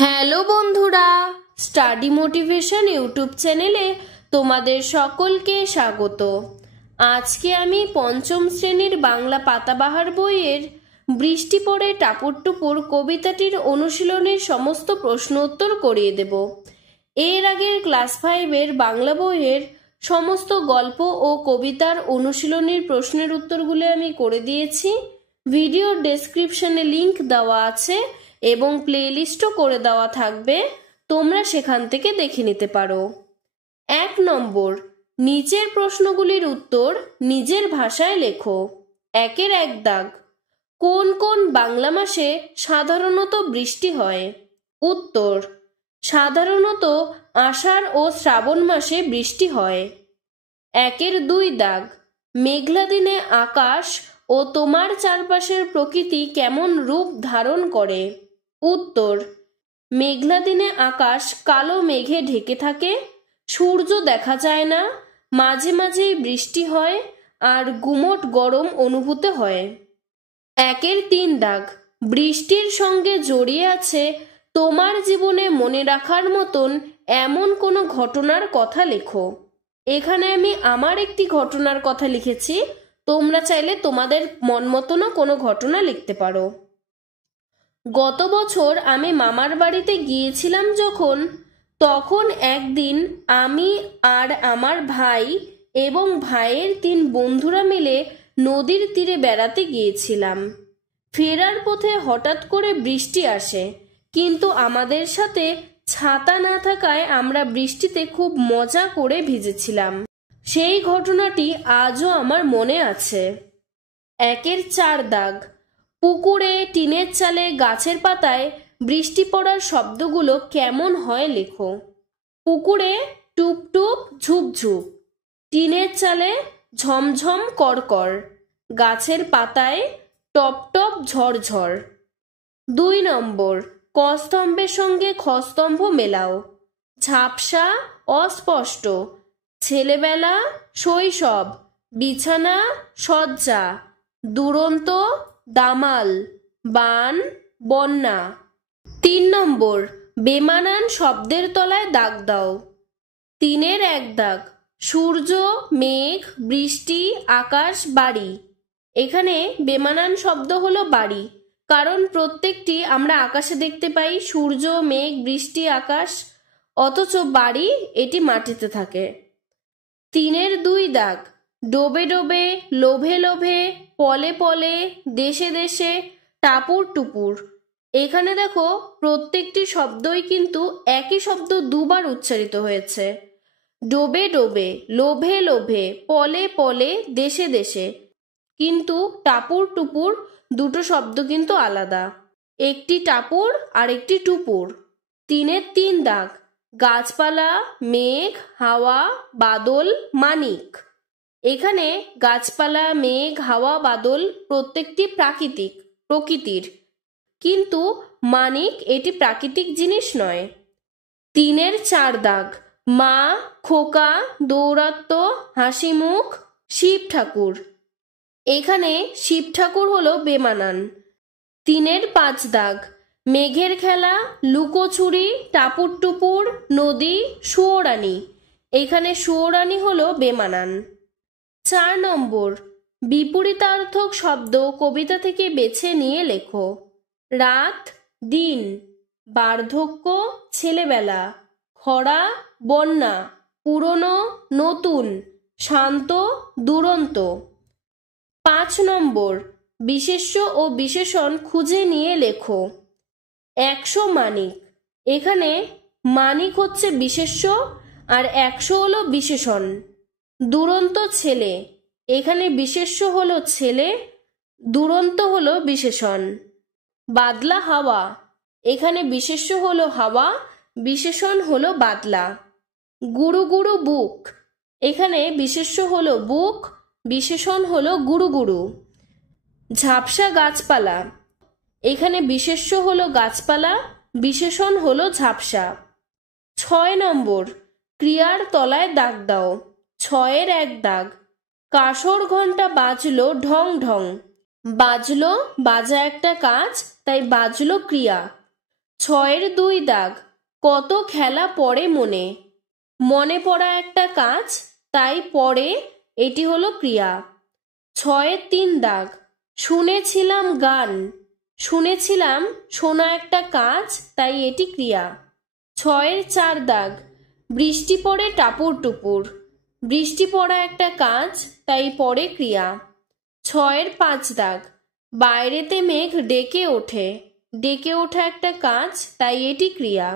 Hello বন্ধুরা, study motivation YouTube চ্যানেলে তোমাদের সকলকে স্বাগত। আজকে আমি পঞ্চম শ্রেণীর বাংলা পাতাবাহার বইয়ের বৃষ্টি পড়ে টাপুর টুপুর কবিতাটির অনুশীলনের সমস্ত প্রশ্ন উত্তর করিয়ে দেব। এর আগের ক্লাস 5-এর বাংলা বইয়ের সমস্ত গল্প ও কবিতার অনুশীলনীর প্রশ্নের উত্তরগুলো আমি করে দিয়েছি। ভিডিওর ডেসক্রিপশনে লিংক দেওয়া আছে এবং প্লেলিস্টও করে দেওয়া থাকবে, তোমরা সেখান থেকে দেখে নিতে পারো। 1 নম্বর, নিচের প্রশ্নগুলির উত্তর নিজের ভাষায় লেখো। 1-এর 1 দাগ, কোন কোন বাংলা মাসে সাধারণত বৃষ্টি হয়? উত্তর, সাধারণত আষাঢ় ও শ্রাবণ মাসে বৃষ্টি হয়। 1-এর 2 দাগ, মেঘলা দিনে আকাশ ও তোমার চারপাশের প্রকৃতি কেমন রূপ ধারণ করে? উত্তর, মেঘলা দিনে আকাশ কালো মেঘে ঢেকে থাকে, সূর্য দেখা যায় না, মাঝে মাঝেই বৃষ্টি হয় আর গুমোট গরম অনুভূত হয়। 1-এর 3 দাগ, বৃষ্টির সঙ্গে জড়িয়ে আছে তোমার জীবনে মনে রাখার মতন এমন কোনো ঘটনার কথা লেখো। এখানে আমি আমার একটি ঘটনার কথা লিখেছি, তোমরা চাইলে তোমাদের মন মতনও কোনো ঘটনা লিখতে পারো। গত বছর আমি মামার বাড়িতে গিয়েছিলাম তখন একদিন আমি আর আমার ভাই এবং ভাইয়ের 3 বন্ধুরা মিলে নদীর তীরে বেড়াতে গিয়েছিলাম। ফেরার পথে হঠাৎ করে বৃষ্টি আসে, কিন্তু আমাদের সাথে ছাতা না থাকায় আমরা বৃষ্টিতে খুব মজা করে ভিজেছিলাম। সেই ঘটনাটি আজও আমার মনে আছে। 1-এর 4 দাগ, পুকুরে, টিনের চালে, গাছের পাতায় বৃষ্টি পড়ার শব্দগুলো কেমন হয় লেখো। পুকুরে টুপটুপ ঝুপঝুপ, টিনের চালে ঝমঝম করকর, গাছের পাতায় টপ টপ ঝরঝর। 2 নম্বর, ক স্তম্ভের সঙ্গে খ স্তম্ভ মেলাও। ঝাপসা, অস্পষ্ট, ছেলেবেলা, শৈশব, বিছানা, শয্যা, দুরন্ত, দামাল, বান, বন্যা। 3 নম্বর, বেমানান শব্দের তলায় দাগ দাও। 3-এর 1 দাগ, সূর্য, মেঘ, বৃষ্টি, আকাশ, বাড়ি। এখানে বেমানান শব্দ হলো বাড়ি, কারণ প্রত্যেকটি আমরা আকাশে দেখতে পাই, সূর্য, মেঘ, বৃষ্টি, আকাশ, অথচ বাড়ি এটি মাটিতে থাকে। 3-এর 2 দাগ, ডোবে ডোবে, লোভে লোভে, পলে পলে, দেশে দেশে, টাপুর টুপুর। এখানে দেখো প্রত্যেকটি শব্দই কিন্তু একই শব্দ দুবার উচ্চারিত হয়েছে। ডোবে ডোবে, লোভে লোভে, পলে পলে, দেশে দেশে, কিন্তু টাপুর টুপুর দুটো শব্দ কিন্তু আলাদা, একটি টাপুর আর একটি টুপুর। 3-এর 3 দাগ, গাছপালা, মেঘ, হাওয়া, বাদল, মানিক। এখানে গাছপালা, মেঘ, হাওয়া, বাদল প্রত্যেকটি প্রকৃতির, কিন্তু মানিক এটি প্রাকৃতিক জিনিস নয়। 3-এর 4 দাগ, মা, খোকা, দৌরাত্ম্য, হাসি মুখ, শিব ঠাকুর। এখানে শিব ঠাকুর হলো বেমানান। 3-এর 5 দাগ, মেঘের খেলা, লুকোচুরি, টাপুর টুপুর, নদী, সুয়োরানী। এখানে সুয়োরানী হলো বেমানান। 4 নম্বর, বিপরীতার্থক শব্দ কবিতা থেকে বেছে নিয়ে লেখো। রাত, দিন, বার্ধক্য, ছেলেবেলা, খরা, বন্যা, পুরনো, নতুন, শান্ত, দুরন্ত। 5 নম্বর, বিশেষ্য ও বিশেষণ খুঁজে নিয়ে লেখো। 100 মানিক। এখানে মানিক হচ্ছে বিশেষ্য আর 100 হলো বিশেষণ। দুরন্ত ছেলে, এখানে বিশেষ্য হলো ছেলে, দুরন্ত হলো বিশেষণ। বাদলা হাওয়া, এখানে বিশেষ্য হলো হাওয়া, বিশেষণ হলো বাদলা। গুরু গুরু বুক, এখানে বিশেষ্য হলো বুক, বিশেষণ হলো গুরু গুরু। ঝাপসা গাছপালা, এখানে বিশেষ্য হলো গাছপালা, বিশেষণ হলো ঝাপসা। 6 নম্বর, ক্রিয়ার তলায় দাগ দাও। 6-এর 1 দাগ, কাসর ঘন্টা বাজলো ঢং ঢং। বাজলো, বাজা একটা কাজ, তাই বাজলো ক্রিয়া। 6-এর 2 দাগ, কত খেলা পড়ে মনে। মনে পড়া একটা কাজ, তাই পড়ে এটি হলো ক্রিয়া। 6-এর 3 দাগ, শুনেছিলাম গান। শুনেছিলাম শোনা একটা কাজ, তাই এটি ক্রিয়া। 6-এর 4 দাগ, বৃষ্টি পড়ে টাপুর টুপুর। বৃষ্টি পড়া একটা কাজ, তাই পড়ে ক্রিয়া। 6-এর 5 দাগ, বাইরেতে মেঘ ডেকে ওঠে। ডেকে ওঠা একটা কাজ, তাই এটি ক্রিয়া।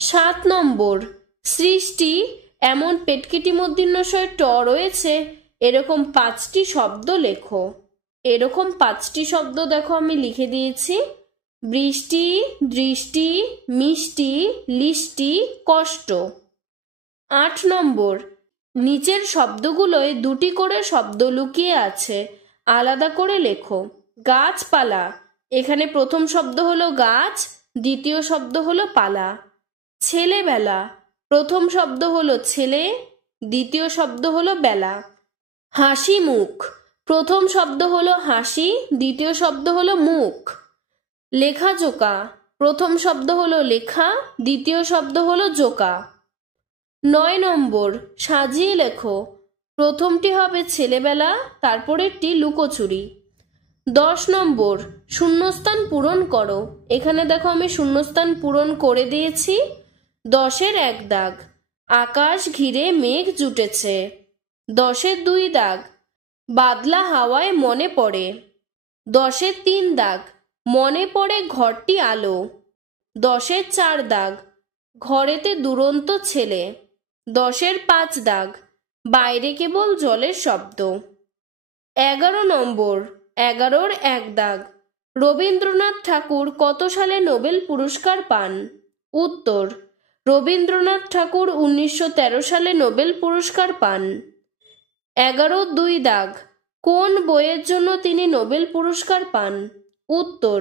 7 নম্বর, সৃষ্টি এমন পেটকিটি মূর্ধন্যস্বয় ট রয়েছে এরকম 5টি শব্দ লেখো। এরকম 5টি শব্দ দেখো আমি লিখে দিয়েছি। বৃষ্টি, দৃষ্টি, মিষ্টি, লিষ্টি, কষ্ট। 8 নম্বর, নিচের শব্দগুলোয় 2টি করে শব্দ লুকিয়ে আছে, আলাদা করে লেখো। গাছপালা, এখানে প্রথম শব্দ হলো গাছ, দ্বিতীয় শব্দ হলো পালা। ছেলেবেলা, প্রথম শব্দ হলো ছেলে, দ্বিতীয় শব্দ হলো বেলা। হাসি মুখ, প্রথম শব্দ হলো হাসি, দ্বিতীয় শব্দ হলো মুখ। লেখাজোকা, প্রথম শব্দ হলো লেখা, দ্বিতীয় শব্দ হলো জোকা। 9 নম্বর, সাজিয়ে লেখো। প্রথমটি হবে ছেলেবেলা, তারপরেরটি লুকোচুরি। 10 নম্বর, শূন্যস্থান পূরণ করো। এখানে দেখো আমি শূন্যস্থান পূরণ করে দিয়েছি। 10-এর 1 দাগ, আকাশ ঘিরে মেঘ জুটেছে। 10-এর 2 দাগ, বাদলা হাওয়ায় মনে পড়ে। 10-এর 3 দাগ, মনে পড়ে ঘরটি আলো। 10-এর 4 দাগ, ঘরেতে দুরন্ত ছেলে। 10-এর 5 দাগ, বাইরে কেবল জলের শব্দ। 11 নম্বর, 11-এর 1 দাগ, রবীন্দ্রনাথ ঠাকুর কত সালে নোবেল পুরস্কার পান? উত্তর, রবীন্দ্রনাথ ঠাকুর 1913 সালে নোবেল পুরস্কার পান। 11-এর 2 দাগ, কোন বইয়ের জন্য তিনি নোবেল পুরস্কার পান? উত্তর,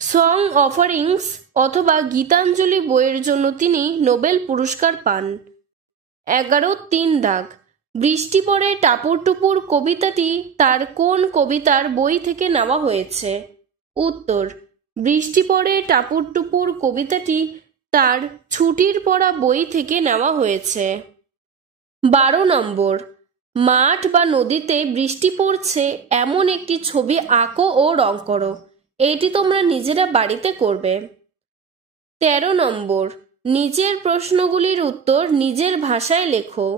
সং অফারিংস অথবা গীতাঞ্জলি বইয়ের জন্য তিনি নোবেল পুরস্কার পান। 11-এর 3 দাগ, বৃষ্টি পড়ে টাপুর টুপুর কবিতাটি তার কোন কবিতার বই থেকে নেওয়া হয়েছে? উত্তর, বৃষ্টি পড়ে টাপুর টুপুর কবিতাটি তার ছুটির পড়া বই থেকে নেওয়া হয়েছে। 12 নম্বর, মাঠ বা নদীতে বৃষ্টি পড়ছে এমন একটি ছবি আঁকো ও রং করো। এটি তোমরা নিজেরা বাড়িতে করবে। 13 নম্বর, নিচের প্রশ্নগুলির উত্তর নিজের ভাষায় লেখো।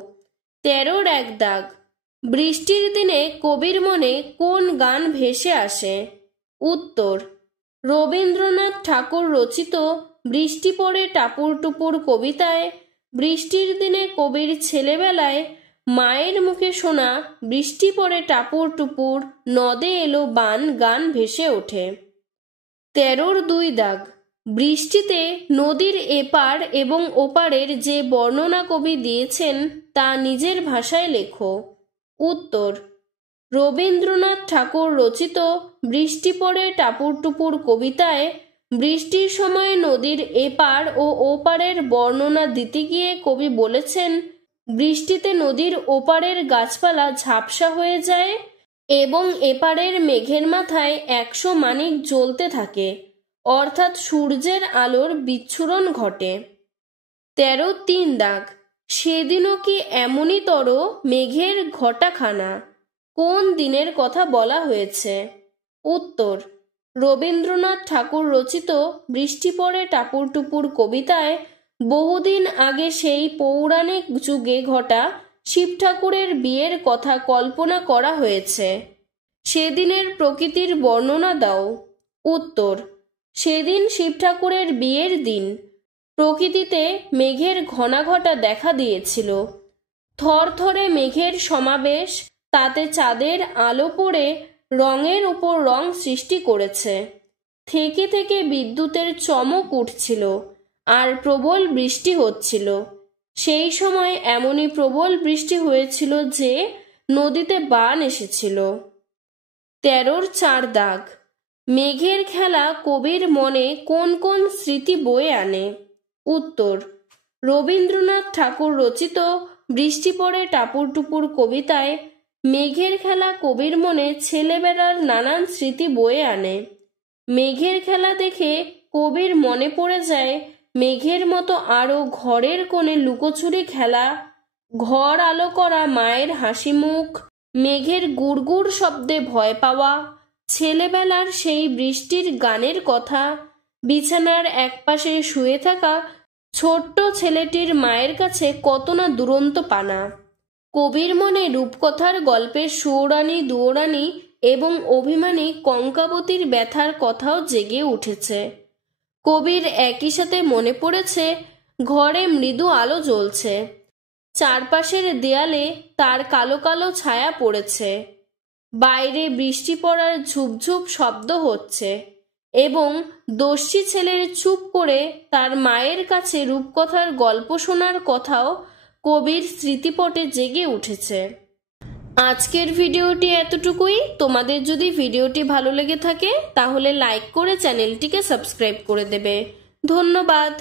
13-এর 1 দাগ, বৃষ্টির দিনে কবির মনে কোন গান ভেসে আসে? উত্তর, রবীন্দ্রনাথ ঠাকুর রচিত বৃষ্টি পড়ে টাপুর টুপুর কবিতায় বৃষ্টির দিনে কবির ছেলেবেলায় মায়ের মুখে শোনা বৃষ্টি পড়ে টাপুর টুপুর নদে এলো বান গান ভেসে ওঠে। 13-এর 2 দাগ, বৃষ্টিতে নদীর এপার এবং ওপারের যে বর্ণনা কবি দিয়েছেন তা নিজের ভাষায় লেখো। উত্তর, রবীন্দ্রনাথ ঠাকুর রচিত বৃষ্টি পড়ে টাপুর টুপুর কবিতায় বৃষ্টির সময় নদীর এপার ও ওপারের বর্ণনা দিতে গিয়ে কবি বলেছেন, বৃষ্টিতে নদীর ওপারের গাছপালা ঝাপসা হয়ে যায় এবং এপারের মেঘের মাথায় 100 মানিক জ্বলতে থাকে, অর্থাৎ সূর্যের আলোর বিচ্ছুরণ ঘটে। 13-এর 3 দাগ, সেদিনও কি এমনই তর মেঘের ঘটাখানা কোন দিনের কথা বলা হয়েছে? উত্তর, রবীন্দ্রনাথ ঠাকুর রচিত বৃষ্টি পড়ে টাপুর টুপুর কবিতায় বহুদিন আগে সেই পৌরাণিক যুগে ঘটা শিব ঠাকুরের বিয়ের কথা কল্পনা করা হয়েছে। সেদিনের প্রকৃতির বর্ণনা দাও। উত্তর, সেদিন শিব ঠাকুরের বিয়ের দিন প্রকৃতিতে মেঘের ঘনাঘটা দেখা দিয়েছিল। থরথরে মেঘের সমাবেশ, তাতে চাঁদের আলো পড়ে রঙের উপর রং সৃষ্টি করেছে। থেকে থেকে বিদ্যুতের চমক উঠছিল আর প্রবল বৃষ্টি হচ্ছিল। সেই সময় এমনই প্রবল বৃষ্টি হয়েছিল যে নদীতে বান এসেছিল। 13-এর 4 দাগ, মেঘের খেলা কবির মনে কোন কোন স্মৃতি বয়ে আনে? উত্তর, রবীন্দ্রনাথ ঠাকুর রচিত বৃষ্টি পড়ে টাপুর টুপুর কবিতায় মেঘের খেলা কবির মনে ছেলেবেলার নানান স্মৃতি বয়ে আনে। মেঘের খেলা দেখে কবির মনে পড়ে যায় মেঘের মতো আরো ঘরের কোণে লুকোচুরি খেলা, ঘর আলো করা মায়ের হাসি মুখ, মেঘের গুড়গুড় শব্দে ভয় পাওয়া, ছেলেবেলার সেই বৃষ্টির গানের কথা, বিছানার একপাশে শুয়ে থাকা ছোট্ট ছেলেটির মায়ের কাছে কত না দুরন্ত পানা। কবির মনে রূপকথার গল্পের সুয়োরানী দুয়োরানী এবং অভিমানী কঙ্কাবতীর ব্যথার কথাও জেগে উঠেছে। কবির একই সাথে মনে পড়েছে ঘরে মৃদু আলো জ্বলছে, চারপাশের দেয়ালে তার কালো কালো ছায়া পড়েছে, বাইরে বৃষ্টি পড়ার ঝুপঝুপ শব্দ হচ্ছে এবং দস্যি ছেলের চুপ করে তার মায়ের কাছে রূপকথার গল্প শোনার কথাও কবির স্মৃতিপটে জেগে উঠেছে। আজকের ভিডিওটি এতটুকুই। তোমাদের যদি ভিডিওটি ভালো লেগে থাকে তাহলে লাইক করে চ্যানেলটিকে সাবস্ক্রাইব করে দেবে। ধন্যবাদ।